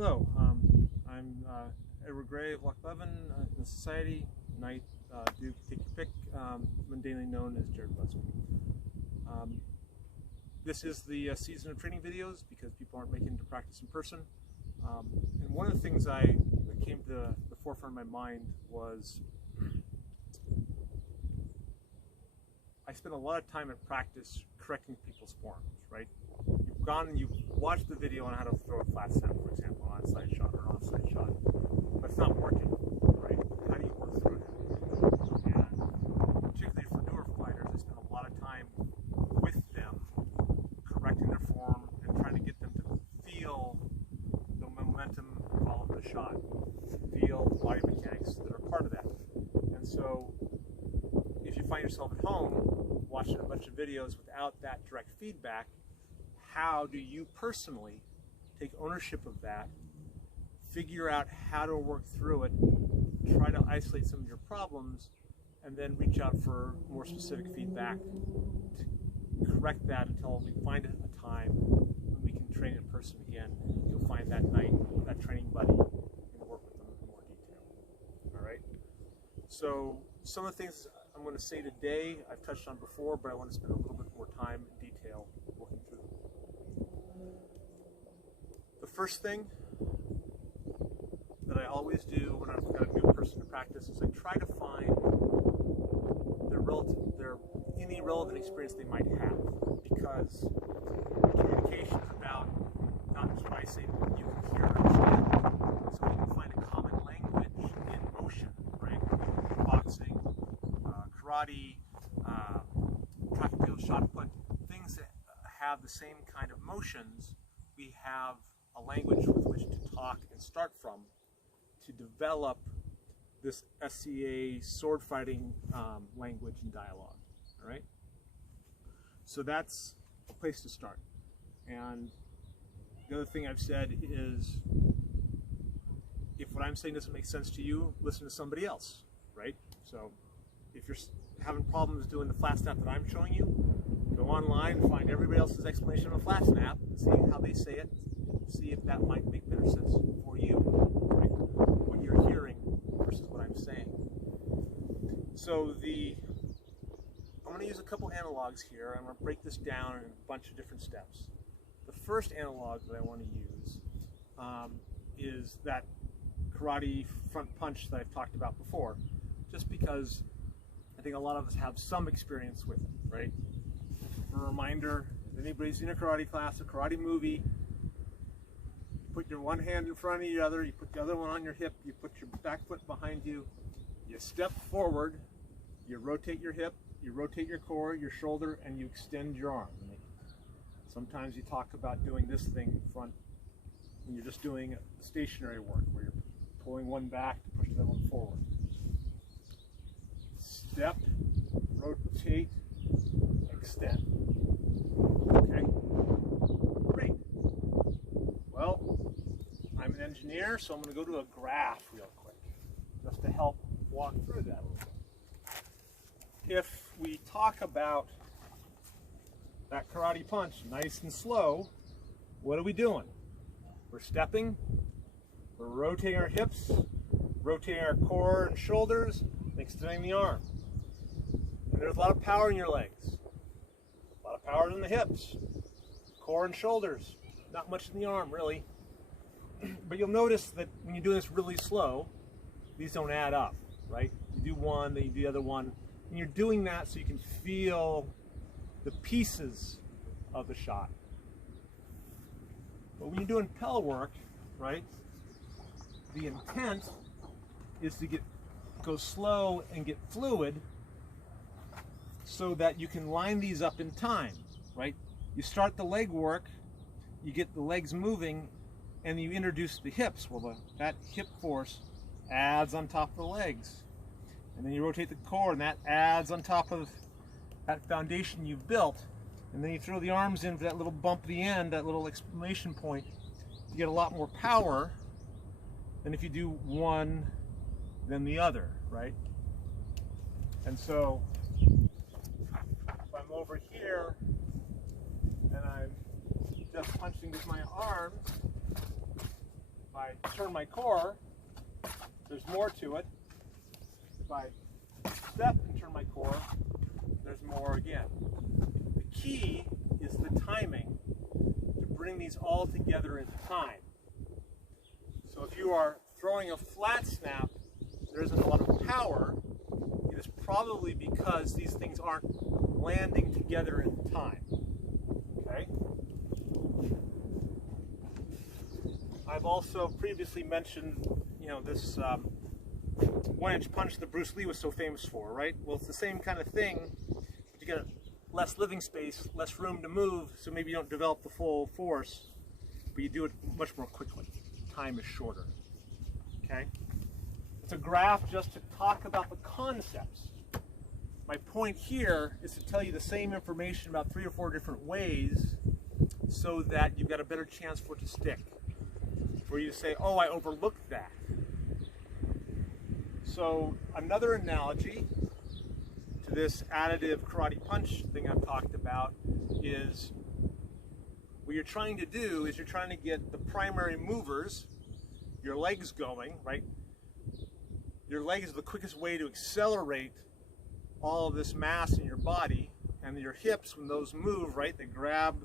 Hello, I'm Edward Gray of Loch Leven in the Society, Knight, Duke, take your pick, mundanely known as Jared Busby. This is the season of training videos because people aren't making it to practice in person. And one of the things that came to the forefront of my mind was I spend a lot of time at practice correcting people's forms, right? You've gone and you've watched the video on how to throw a flat snap, for example, an onside shot or an offside shot, but it's not working, right? How do you work through it? And particularly for newer fighters, I spend a lot of time with them, correcting their form and trying to get them to feel the momentum involved in the shot, feel the body mechanics that are part of that. And so, if you find yourself at home watching a bunch of videos without that direct feedback, how do you personally take ownership of that, figure out how to work through it, try to isolate some of your problems, and then reach out for more specific feedback to correct that until we find a time when we can train in person again. You'll find that night with that training buddy and work with them in more detail. All right? So some of the things I'm going to say today I've touched on before, but I want to spend a little bit more time in detail working through them. The first thing that I always do when I've got a new person to practice is I try to find any relevant experience they might have, because communication is about not just what I say, but what you can hear and understand. So we can find a common language in motion, right? Boxing, karate, track and field, shot put, things that have the same kind of motions. We have a language with which to talk and start from to develop this SCA sword fighting language and dialogue. All right? So that's a place to start. And the other thing I've said is, if what I'm saying doesn't make sense to you, listen to somebody else, right? So if you're having problems doing the flat snap that I'm showing you, go online and find everybody else's explanation of a flat snap, see how they say it, see if that might make better sense for you, right? What you're hearing versus what I'm saying. So I'm going to use a couple analogs here. I'm going to break this down in a bunch of different steps. The first analog that I want to use is that karate front punch that I've talked about before, just because I think a lot of us have some experience with it, right? For a reminder, if anybody's in a karate class, a karate movie, you put your one hand in front of the other, you put the other one on your hip, you put your back foot behind you, you step forward, you rotate your hip, you rotate your core, your shoulder, and you extend your arm. Sometimes you talk about doing this thing in front when you're just doing stationary work, where you're pulling one back to push the other one forward. Step, rotate, extend. Okay? Great. Well, I'm an engineer, so I'm going to go to a graph real quick, just to help walk through that a little bit. If we talk about that karate punch nice and slow, what are we doing? We're stepping, we're rotating our hips, rotating our core and shoulders, and extending the arm. And there's a lot of power in your legs, a lot of power in the hips, core and shoulders, not much in the arm really. But you'll notice that when you do this really slow, these don't add up, right? You do one, then you do the other one, and you're doing that so you can feel the pieces of the shot. But when you're doing Pell work, right, the intent is to go slow and get fluid so that you can line these up in time, right? You start the leg work, you get the legs moving, and you introduce the hips. Well, that hip force adds on top of the legs. And then you rotate the core, and that adds on top of that foundation you've built. And then you throw the arms in for that little bump at the end, that little exclamation point. You get a lot more power than if you do one, then the other, right? And so, if I'm over here, and I'm just punching with my arms, I turn my core, there's more to it. If I step and turn my core, there's more again. The key is the timing to bring these all together in time. So if you are throwing a flat snap, there isn't a lot of power. It is probably because these things aren't landing together in time. Okay? I've also previously mentioned, this 1-inch punch that Bruce Lee was so famous for, right? Well, it's the same kind of thing. You get less living space, less room to move, so maybe you don't develop the full force, but you do it much more quickly. Time is shorter. Okay? It's a graph just to talk about the concepts. My point here is to tell you the same information about 3 or 4 different ways so that you've got a better chance for it to stick. For you to say, oh, I overlooked that. So another analogy to this additive karate punch thing I've talked about is what you're trying to do is you're trying to get the primary movers, your legs going, right? Your legs are the quickest way to accelerate all of this mass in your body, and your hips, when those move, right, they grab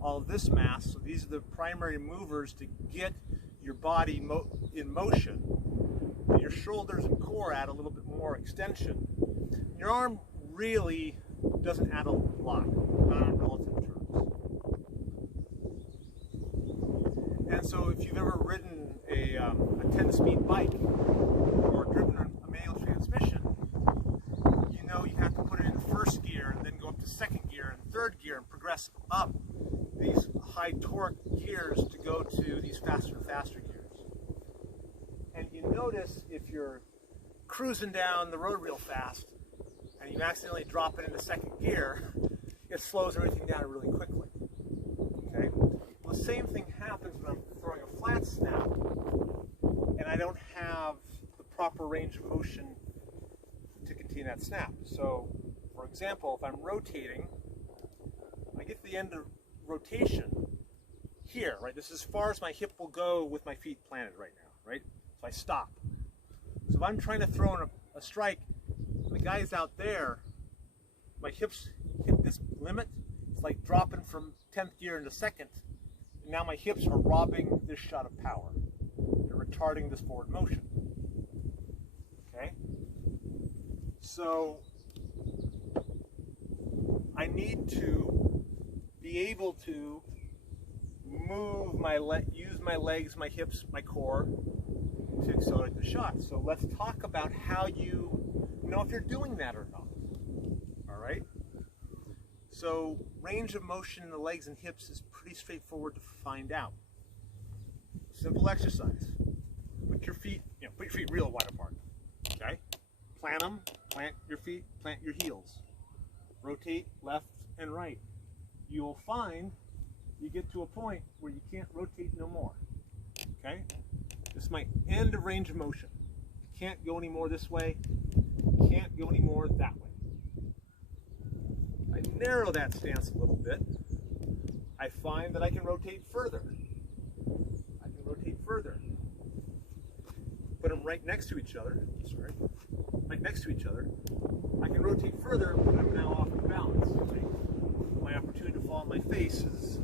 all of this mass. So these are the primary movers to get your body in motion. Your shoulders and core add a little bit more extension. Your arm really doesn't add a lot, not in relative terms. And so if you've ever ridden a 10-speed bike or driven a manual transmission, you know you have to put it in first gear and then go up to second gear and third gear and progress up these high torque gears to go to these faster and faster gears. And you notice if you're cruising down the road real fast and you accidentally drop it into second gear, it slows everything down really quickly. Okay? Well, the same thing happens when I'm throwing a flat snap and I don't have the proper range of motion to contain that snap. So, for example, if I'm rotating, I get to the end of rotation here, right? This is as far as my hip will go with my feet planted right now, right? So I stop. So if I'm trying to throw in a strike, and the guy's out there, my hips hit this limit, it's like dropping from 10th gear into second, and now my hips are robbing this shot of power. They're retarding this forward motion. Okay? So I need to be able to move use my legs, my hips, my core to accelerate the shot. So let's talk about how you know if you're doing that or not. All right? So range of motion in the legs and hips is pretty straightforward to find out. Simple exercise. Put your feet real wide apart. Okay? Plant them, plant your feet, plant your heels. Rotate left and right. You will find you get to a point where you can't rotate no more. Okay? This is my end of range of motion. Can't go any more this way. Can't go any more that way. I narrow that stance a little bit. I find that I can rotate further. I can rotate further. Put them right next to each other. Sorry. Right next to each other. I can rotate further, but I'm now off balance. Right? My opportunity to fall on my face is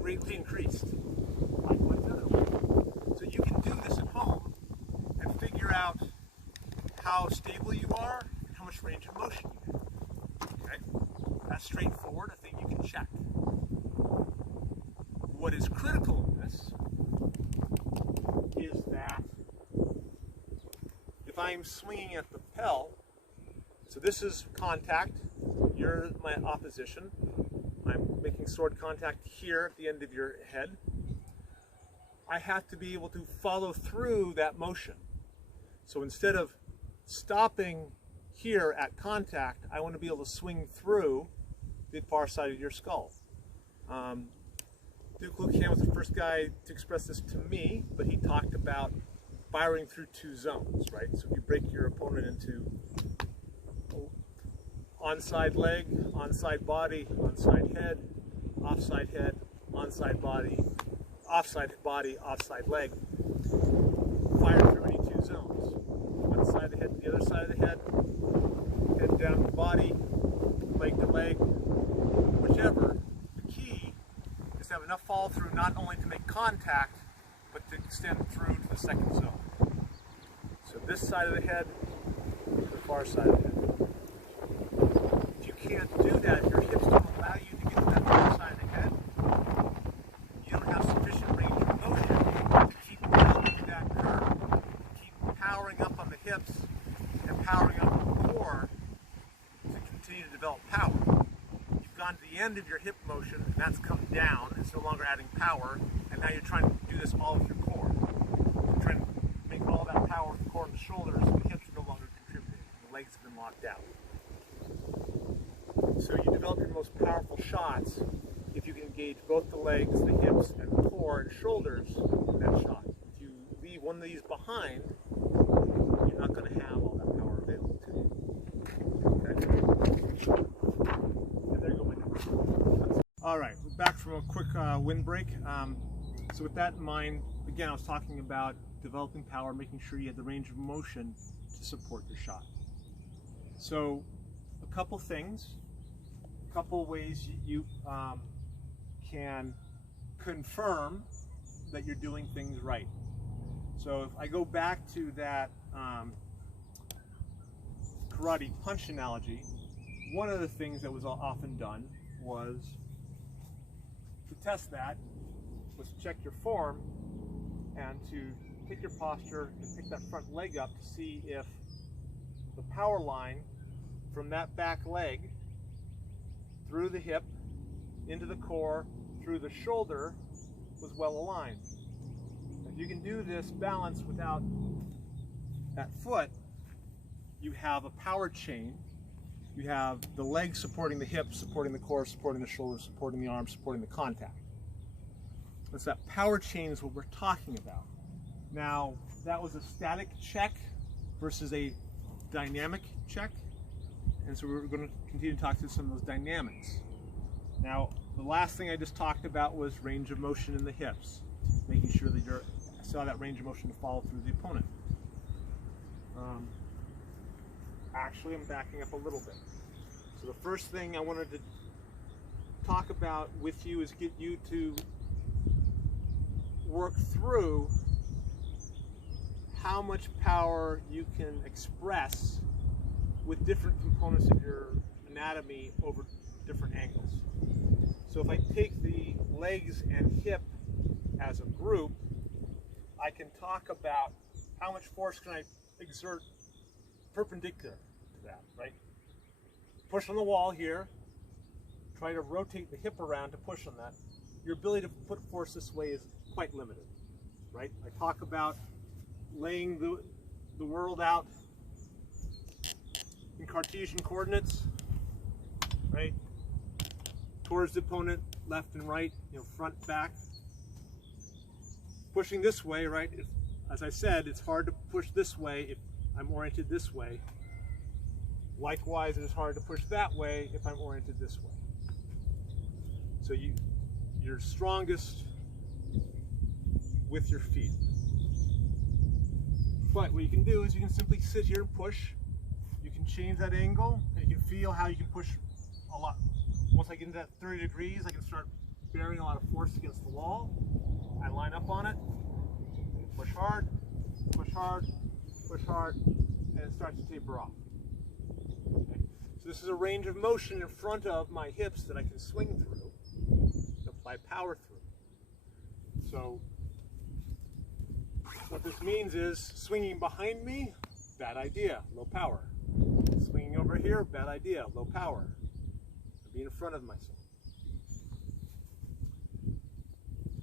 greatly increased. Likewise the other way. So you can do this at home and figure out how stable you are and how much range of motion you have. Okay? That's straightforward, a thing you can check. What is critical in this is that if I'm swinging at the lapel, so this is contact, you're my opposition, I'm making sword contact here at the end of your head, I have to be able to follow through that motion. So instead of stopping here at contact, I want to be able to swing through the far side of your skull. Duke Lucan was the first guy to express this to me, but he talked about firing through 2 zones, right? So if you break your opponent into onside leg, onside body, onside head, offside body, offside body, offside leg, fire through any two zones. One side of the head to the other side of the head, head down the body, leg to leg, whichever. The key is to have enough follow through not only to make contact, but to extend through to the second zone. So this side of the head, the far side of the head. If you can't do that, if your hips don't allow you to get to that far side of the head, you don't have sufficient range of motion to keep pushing that curve, keep powering up on the hips and powering up on the core to continue to develop power. You've gone to the end of your hip motion, and that's come down. It's no longer adding power, and now you're trying to do this all with your core. You're trying to make all that power with the core and the shoulders, and the hips are no longer contributing. The legs have been locked out. So you develop your most powerful shots if you can engage both the legs, the hips, and the core and shoulders in that shot. If you leave one of these behind, you're not going to have all that power available to you. Okay? And there you go, my numbers. All right, we're back from a quick wind break. So with that in mind, again, I was talking about developing power, making sure you have the range of motion to support your shot. So a couple things, a couple ways you can confirm that you're doing things right. So if I go back to that karate punch analogy, one of the things that was often done was to test that was to check your form and to take your posture and pick that front leg up to see if the power line from that back leg through the hip, into the core, through the shoulder was well aligned. If you can do this balance without that foot, you have a power chain. You have the legs supporting the hips, supporting the core, supporting the shoulders, supporting the arms, supporting the contact. So that power chain is what we're talking about. Now, that was a static check versus a dynamic check. And so we're going to continue to talk through some of those dynamics. Now, the last thing I just talked about was range of motion in the hips, making sure that you saw that range of motion to follow through the opponent. Actually, I'm backing up a little bit. So the first thing I wanted to talk about with you is get you to work through how much power you can express with different components of your anatomy over different angles. So if I take the legs and hip as a group, I can talk about how much force can I exert perpendicular to that, right? Push on the wall here, try to rotate the hip around to push on that. Your ability to put force this way is quite limited, right? I talk about laying the world out in Cartesian coordinates, right? Towards the opponent, left and right, front, back. Pushing this way, right? As I said, it's hard to push this way if I'm oriented this way. Likewise, it is hard to push that way if I'm oriented this way. So you're strongest with your feet. But what you can do is you can simply sit here and push. You can change that angle, and you can feel how you can push a lot. Once I get into that 30 degrees, I can start bearing a lot of force against the wall. I line up on it, push hard, push hard, push hard, and it starts to taper off. Okay? So this is a range of motion in front of my hips that I can swing through and apply power through. So what this means is swinging behind me, bad idea, low power. Swinging over here, bad idea, low power. Be in front of myself.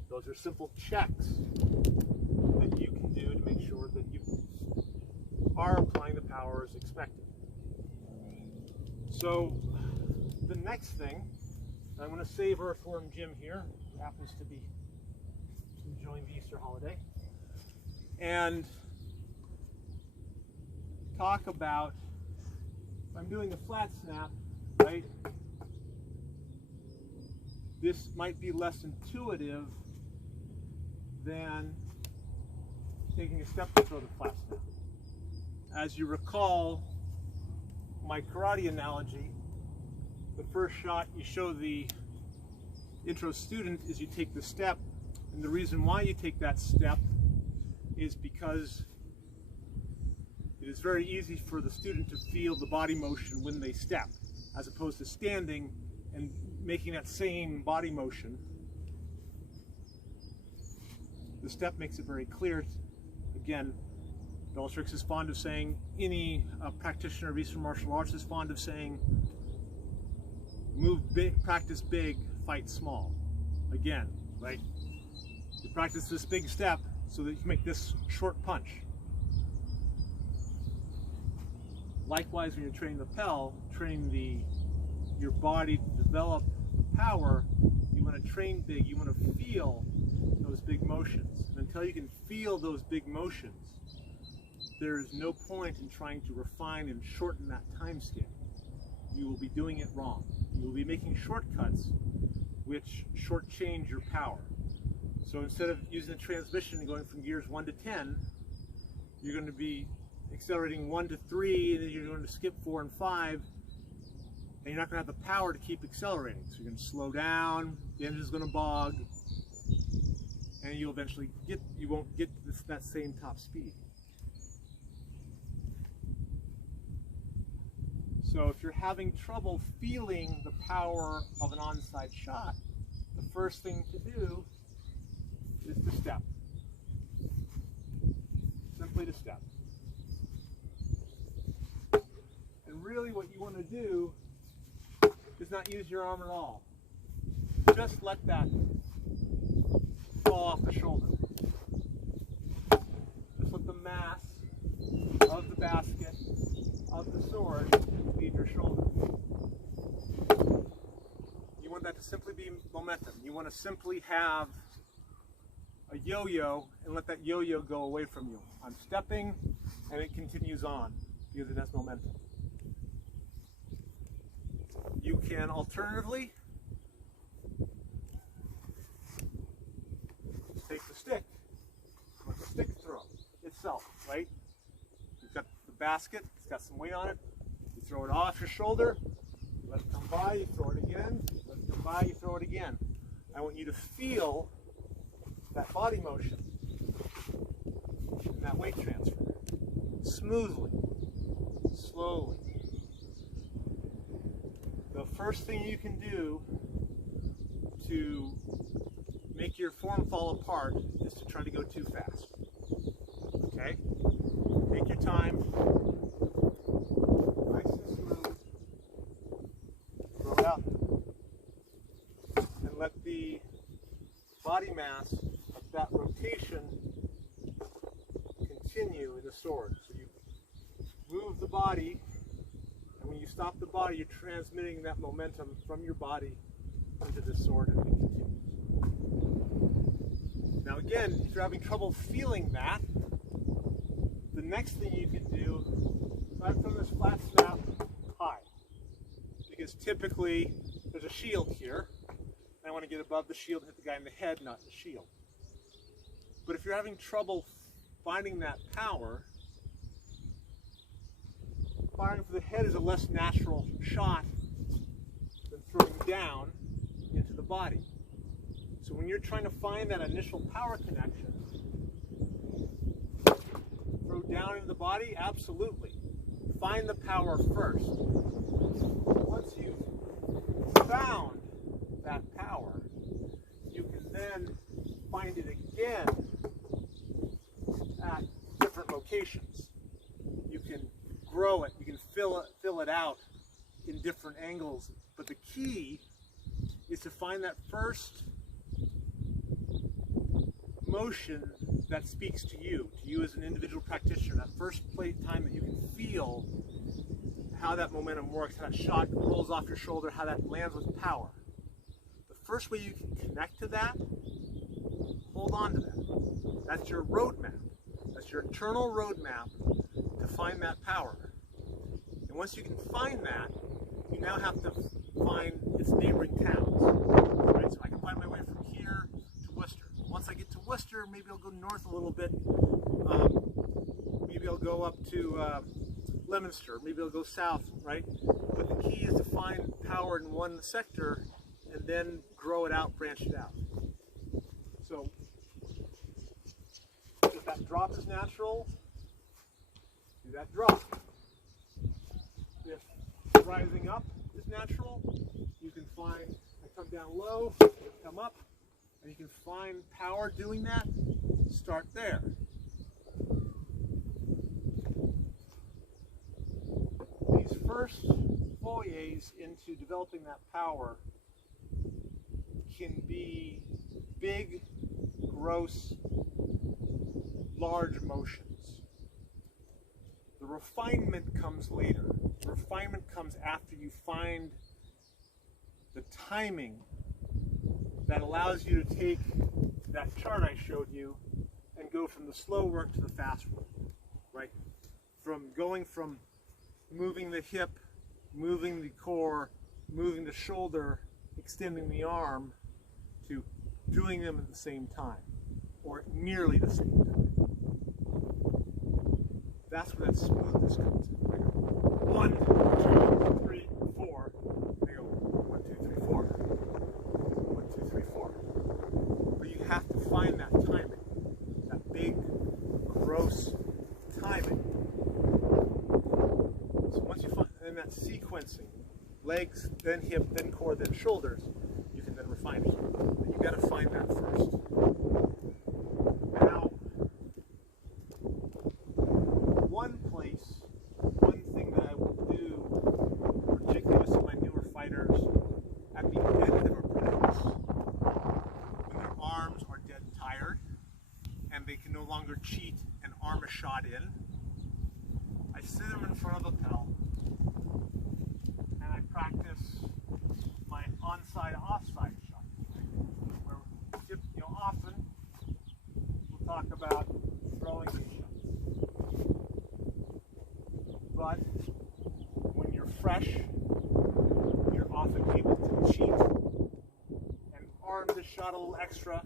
Those are simple checks that you can do to make sure that you are applying the power as expected. So the next thing, I'm going to save Earthworm Jim here, who happens to be enjoying the Easter holiday, and talk about, if I'm doing a flat snap, right? This might be less intuitive than taking a step to throw the flat snap. As you recall my karate analogy, the first shot you show the intro student is you take the step, and the reason why you take that step is because it is very easy for the student to feel the body motion when they step, as opposed to standing and making that same body motion. The step makes it very clear. Again, Bellatrix is fond of saying, any practitioner of Eastern martial arts is fond of saying, move big, practice big, fight small. Again, right? You practice this big step so that you can make this short punch. Likewise, when you're training the Pell, training your body to develop power, you want to train big, you want to feel those big motions. And until you can feel those big motions, there is no point in trying to refine and shorten that time scale. You will be doing it wrong. You will be making shortcuts which shortchange your power. So instead of using the transmission and going from gears 1 to 10, you're going to be accelerating 1 to 3, and then you're going to skip 4 and 5, and you're not going to have the power to keep accelerating. So you're going to slow down, the engine's going to bog, and you'll eventually you won't get to that same top speed. So if you're having trouble feeling the power of an onside shot, the first thing to do is to step. Simply to step. And really what you want to do is not use your arm at all. Just let that fall off the shoulder. Just let the mass of the basket, of the sword, leave your shoulder. You want that to simply be momentum. You want to simply have a yo-yo and let that yo-yo go away from you. I'm stepping and it continues on because it has momentum. You can alternatively take the stick, let the stick throw itself, right? You've got the basket, it's got some weight on it, you throw it off your shoulder, let it come by, you throw it again, let it come by, you throw it again. I want you to feel that body motion and that weight transfer smoothly, slowly. The first thing you can do to make your form fall apart is to try to go too fast. Okay? Take your time. Nice and smooth. Throw it out. And let the body mass of that rotation continue in the sword. So you move the body, and when you stop the body, you're transmitting that momentum from your body into the sword, and it continues. Now again, if you're having trouble feeling that, the next thing you can do, right from this flat snap high, because typically there's a shield here, and I want to get above the shield and hit the guy in the head, not the shield. But if you're having trouble finding that power, firing for the head is a less natural shot than throwing down into the body. So when you're trying to find that initial power connection, throw down into the body, absolutely. Find the power first. Once you've found that power, you can then find it again at different locations. You can grow it, you can fill it out in different angles, but the key is to find that first motion that speaks to you as an individual practitioner, that first time that you can feel how that momentum works, how that shot rolls off your shoulder, how that lands with power. The first way you can connect to that, hold on to that. That's your roadmap. That's your internal roadmap to find that power. And once you can find that, you now have to find its neighboring towns. Right? So I can find my way from here to Worcester. Once I get to twister, maybe I'll go north a little bit. Maybe I'll go up to Leominster, maybe I'll go south, right? But the key is to find power in one sector and then grow it out, branch it out. So if that drop is natural, do that drop. If rising up is natural, you can find, I come down low, come up, and you can find power doing that, start there. These first forays into developing that power can be big, gross, large motions. The refinement comes later. The refinement comes after you find the timing that allows you to take that chart I showed you and go from the slow work to the fast work, right? From going from moving the hip, moving the core, moving the shoulder, extending the arm, to doing them at the same time, or nearly the same time. That's where that smoothness comes in. I go 1, 2, 3, 4. I go 1, 2, 3, 4. 1, 2, 3, 4. But you have to find that timing, that big, gross timing. So once you find, and that sequencing, legs, then hip, then core, then shoulders, you can then refine it. But you got to find that first. Now, one thing that I will do, particularly with some of my newer fighters, at the end of a practice, when their arms are dead tired and they can no longer cheat and arm a shot in, I sit them in front of a pal and I practice my onside, offside shot. Where, often we'll talk about throwing these shots. But when you're fresh, you're often able to cheat and arm the shot a little extra,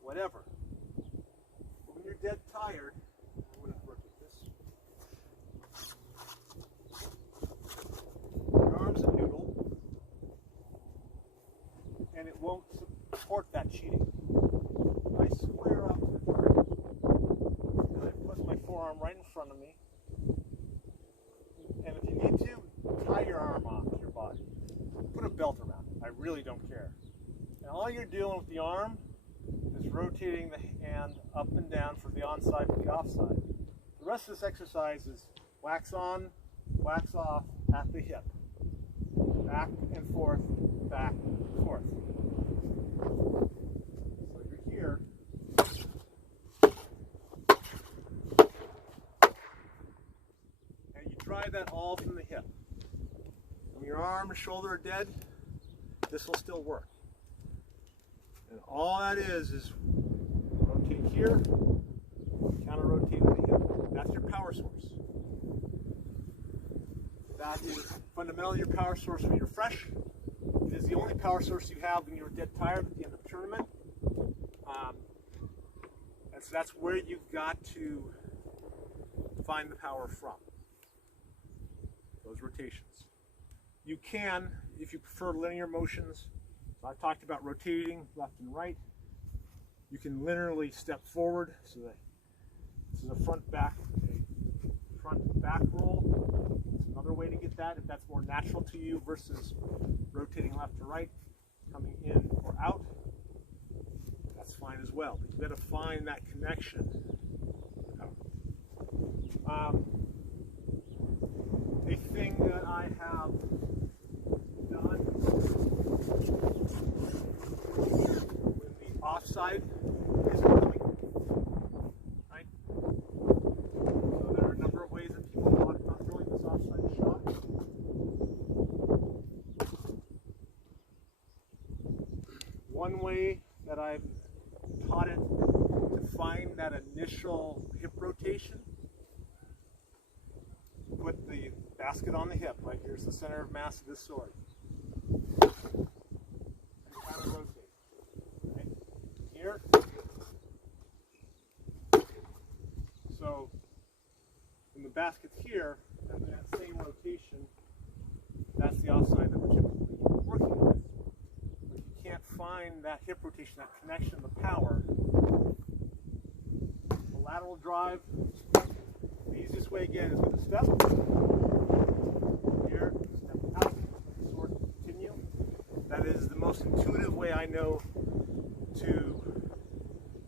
whatever. But when you're dead tired, I'm going to work with this. Your arm's a noodle, and it won't support that cheating. I square up to the target, and I put my forearm right in front of me. And if you need to, tie your arm off your body. Put a belt around it. I really don't care. And all you're doing with the arm is rotating the hand up and down for the onside and the offside. The rest of this exercise is wax on, wax off at the hip. Back and forth, back and forth. So you're here. And you try that all from the hip. When your arm and shoulder are dead, this will still work. And all that is rotate here, counter rotate to the hip. That's your power source. That is fundamentally your power source when you're fresh. It is the only power source you have when you're dead tired at the end of the tournament. And so that's where you've got to find the power from, those rotations. You can, if you prefer linear motions, so I've talked about rotating left and right. You can linearly step forward, so that this is a front back roll. It's another way to get that if that's more natural to you versus rotating left to right, coming in or out. That's fine as well. But you've got to find that connection. A thing that I have done when the offside is coming, right? So there are a number of ways that people talk about throwing this offside shot. One way that I've taught it to find that initial hip rotation, put the basket on the hip, right? Here's the center of mass of this sword. And kind of rotate. Right? Here, So when the basket's here, and that same rotation, that's the offside that we're typically working with. But if you can't find that hip rotation, that connection, the power, the lateral drive, the easiest way again is with a step. Here, step out, sword continue. That is the most intuitive way I know to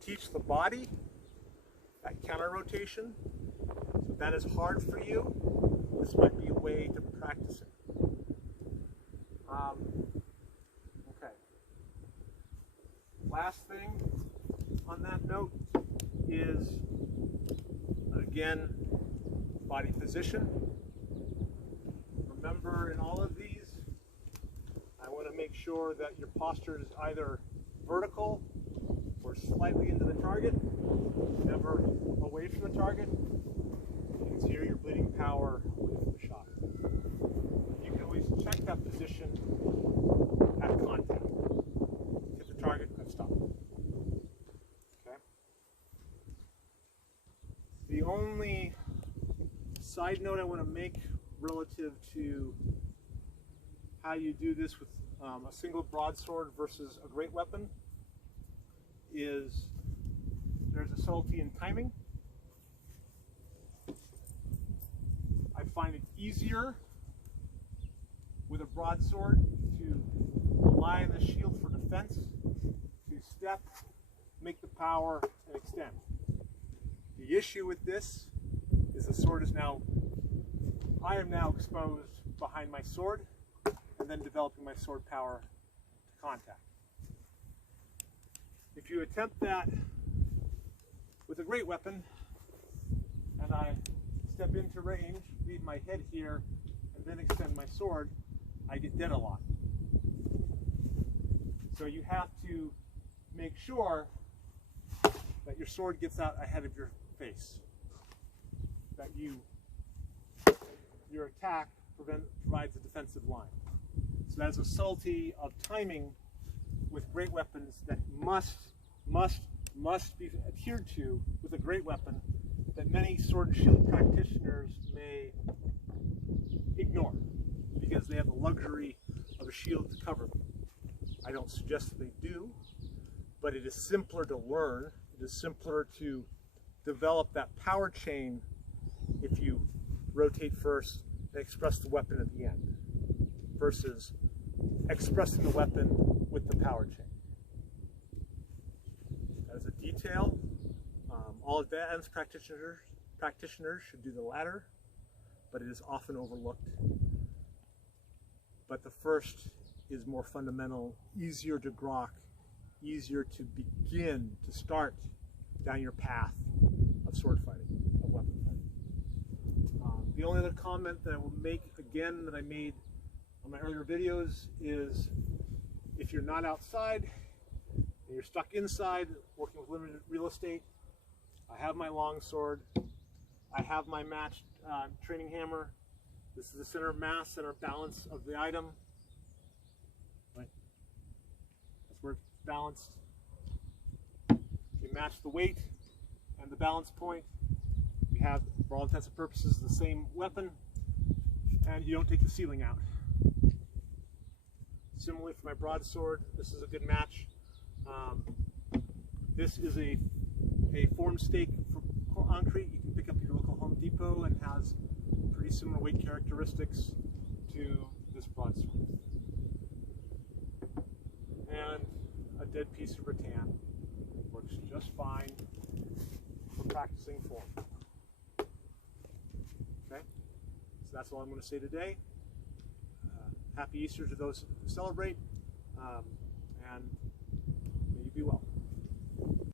teach the body that counter rotation. So if that is hard for you, this might be a way to practice it. Okay. Last thing on that note is, again, body position. Remember, in all of these, I want to make sure that your posture is either vertical or slightly into the target, never away from the target, because here you're bleeding power away from the shot. You can always check that position at contact. Hit the target and stop. Okay. The only side note I want to make relative to how you do this with a single broadsword versus a great weapon is there's a subtlety in timing. I find it easier with a broadsword to rely on the shield for defense, to step, make the power, and extend. The issue with this is the sword is now, I am now exposed behind my sword and then developing my sword power to contact. If you attempt that with a great weapon and I step into range, leave my head here, and then extend my sword, I get dead a lot. So you have to make sure that your sword gets out ahead of your face, that your attack provides a defensive line. So that's a subtlety of timing with great weapons that must be adhered to with a great weapon that many sword and shield practitioners may ignore because they have the luxury of a shield to cover them. I don't suggest that they do, but it is simpler to learn. It is simpler to develop that power chain if you rotate first and express the weapon at the end versus expressing the weapon with the power chain. As a detail, all advanced practitioners should do the latter, but it is often overlooked. But the first is more fundamental, easier to grok, easier to begin, to start down your path of sword fighting, of weapon fighting. The only other comment that I will make again that I made on my earlier videos is if you're not outside and you're stuck inside working with limited real estate, I have my long sword, I have my matched training hammer. This is the center of mass, center of balance of the item. Right? That's where it's balanced. You match the weight and the balance point. You have, for all intents and purposes, the same weapon, and you don't take the ceiling out. Similarly for my broadsword, this is a good match. This is a form stake for concrete. You can pick up your local Home Depot and has pretty similar weight characteristics to this broadsword. And a dead piece of rattan works just fine for practicing form. Okay, so that's all I'm going to say today. Happy Easter to those who celebrate, and